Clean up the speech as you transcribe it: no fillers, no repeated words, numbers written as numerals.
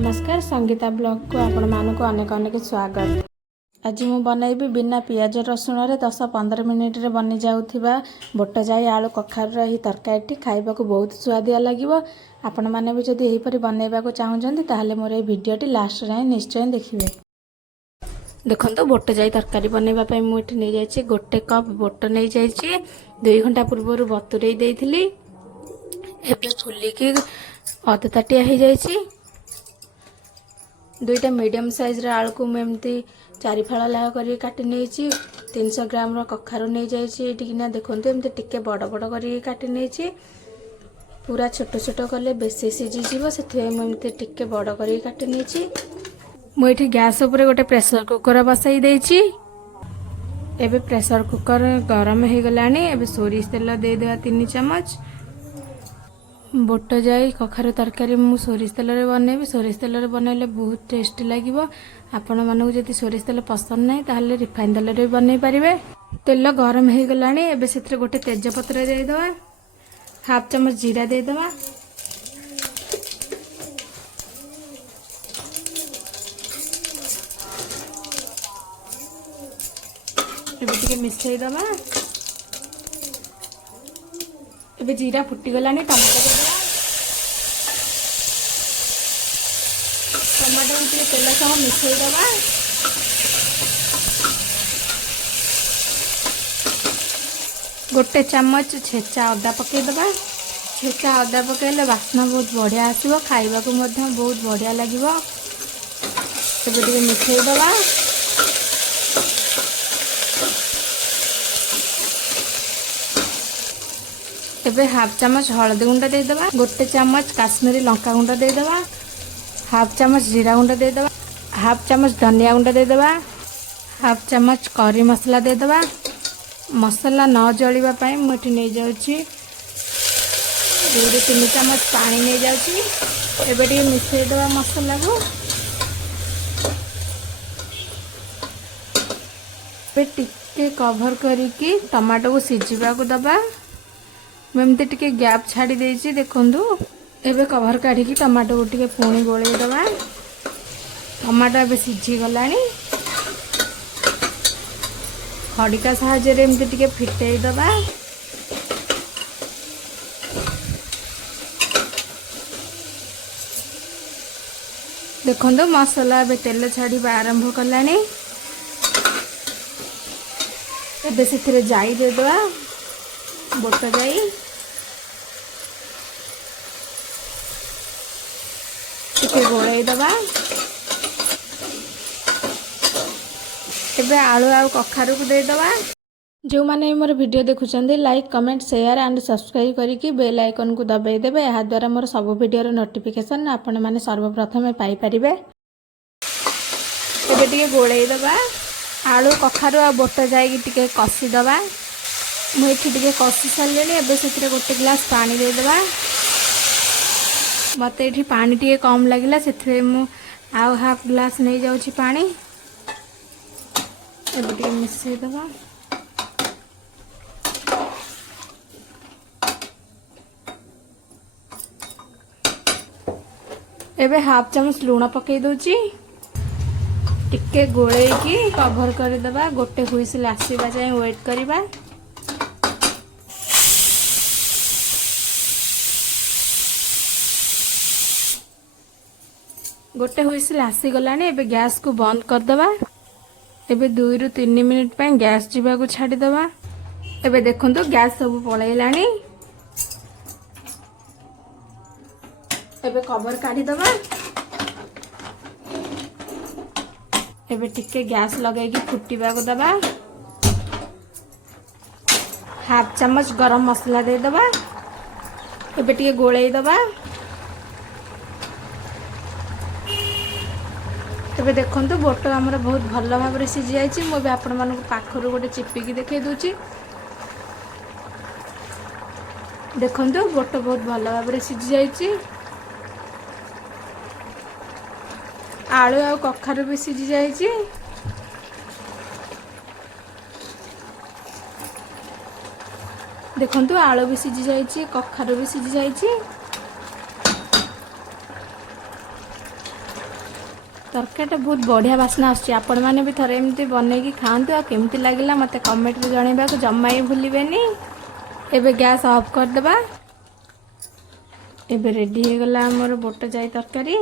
नमस्कार संगीता ब्लॉग को आपण मानक अनेक अनेक स्वागत। आज मु बनैबी बिना पियाज रसुण रे 10-15 मिनिट रे बनी जाउथिबा बोट जाई आलू कखार रही तरकारी खाइबा को बहुत स्वादिया लागिवो। आपण माने भी जदी एही परि बनैबा को चाहुचंती ताहाले मोर ए वीडियोटी लास्ट रे निश्चय देखिबे। देखंतु बोट जाई तरकारी बनैबा पय मु एठी नै जायछि गोटे कप बोट नै जायछि 2 घंटा पूर्व बतुरै देइथिली। एबे फुल्ली की अध ताटिया हे जायछि। दुईटा मीडियम साइज आलू को एमती 4 फाड़ लाग कर काटी नहीं 300 ग्राम कखारू नहीं जाइए देखो एमती टिके बड़ बड़ कर काटी नहीं पूरा छोट छोट कले बेसी सीझीज से एमती टिके बड़ कर काटी नहीं मुझे गैस उपर गोटे प्रेशर कुकर बसाई देछि। एबे प्रेशर कुकर गरम हो गलानी। एबे सोरिष तेल दे देवा 3 चम्मच। बोट जाई कखारू तरकारी मु सोरिष तेल रे बनैबी। सोरिष तेल रे बनैले बहुत टेस्टी लागिवो। आपण मानू जदि सोरिष तेल पसंद नहीं ताहले रिफाइन तेल रे बनै परिबे। तेल गरम हो गलानी। एबे सेथरे गोटे तेज पत्र दे देवा, हाफ चम्मच जीरा दे देवा, एबे टिके मिसै देवा। एबे जीरा फुटी गलानी। टमाटो टमाटो तेल सह मिसई दबा। गोटे चम्मच छेचा अदा पकई दबा। छेचा अदा पकईले बास्ना बहुत बढ़िया आसो, खाइबा को बहुत बढ़िया लगे। मिसई दबा। एबे हाफ चम्मच हल्दी गुंड दे दबा। गोटे चम्मच काश्मीरी लंका गुंड दे दबा। हाफ चम्मच जीरा गुंड दे दबा। हाफ चम्मच धनिया गुंड दे दबा। हाफ चम्मच करी मसला दे दबा। मसला न जलिबा पई मुठी नै जाउची 2-3 चम्मच पानी नै जाउची। एबे टिके मिसै दबा मसला को। पे टिके कवर करिकी टमाटो को सिझिबा को दबा। एमती टिके गैप छाड़ी देछि देखंतु। एबे कवर काढ़ी की टमाटो को टिके पुणी गोळै दबा। टमाटो एबे सिझी गलानी। खड़िका साहाय्य रे एमती टिके फिटै दबा। देखंतु मसाला एबे तेल छाड़ीबा आरंभ कलानी। एबे सेथिरे जाई दे दबा, बोट जाई टिके गोळै दबा। एबे आलू आ कखारू को दे दबा। जो माने मोर वीडियो देखुचंदी like comment share and subscribe करिकी बेल आइकन को दबाई देबे। या द्वारा मोर सब वीडियो रो नोटिफिकेशन आपण माने सर्वप्रथम पाई परिबे। एबे टिके गोळै दबा। आलू कखारू आ बोट जाई टिके कसी दबा। मुझे टिके कसी सारे। एबे सेथिरे गोटे ग्लास पानी दे दबा। मत ये पानी टी कम लगे से आउ हाफ ग्लास नहीं जाऊँगी पानी। एबे टिके मिसई दबा। एबे हाफ चम्मच लूण पकई दूची। टिके गोले की कवर कर दबा। गोटे हुइसिल आसीबा जाय वेट करबा। गोटे हुइसिल आसी गलानी। एबे गैस को बंद कर दबा। एबे 2-3 मिनिट पे गैस जीवा को छाड़ी दबा। एबे देखंतु गैस सब पळैलानी। एबे कवर काढी दबा। एबे टिके गैस लगे की फुटीबा को दबा। हाफ चम्मच गरम मसला दे दबा। एबे टिके गोळै दबा। एबे देखंतु बोट हमर बहुत भल भाव रे सिझी जायछि। मो बे आपण मानको पाखरु गोटे चिपिकी देखै दोछि। देखंतु बोट बहुत भल भाव रे सिझी जायछि। आलू आ कखारू भी सिझी जायछि। देखंतु आलू भी सिझी जायछि, कखारू भी सिझी जायछि। ତରକାରୀଟା ବହୁତ ବଢ଼ିଆ ବାସ୍ନା ଆସୁଛି। ଆପଣମାନେ ବି ଥରେ ଏମିତି ବନେଇକି ଖାଆନ୍ତୁ। ଆଉ କେମିତି ଲାଗିଲା ମୋତେ କମେଣ୍ଟରେ ଜଣାଇବାକୁ ଜମା ହିଁ ଭୁଲିବେନି। ଏବେ ଗ୍ୟାସ୍ ଅଫ୍ କରିଦେବା। ଏବେ ରେଡ଼ି ହେଇଗଲା ଆମର ବୁଟ ଯାଇ ତରକାରୀ।